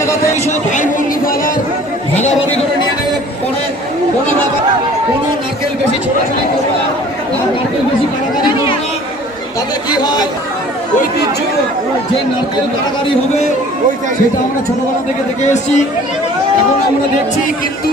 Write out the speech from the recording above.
জায়গাতে এইসব ভাই বন্ধু দাদার ভাগাভাগি করে নিয়ে নেবে পরে কোনো ব্যাপার, কোনো নারকেল বেশি ছোটাছুটি করবে না, নারকেল বেশি কারাগারি করবে না। তাতে কি হয়, ঐতিহ্য যে নারকেল কারাগারি হবে সেটা আমরা ছোটবেলা থেকে দেখে এসেছি, এখন আমরা দেখছি। কিন্তু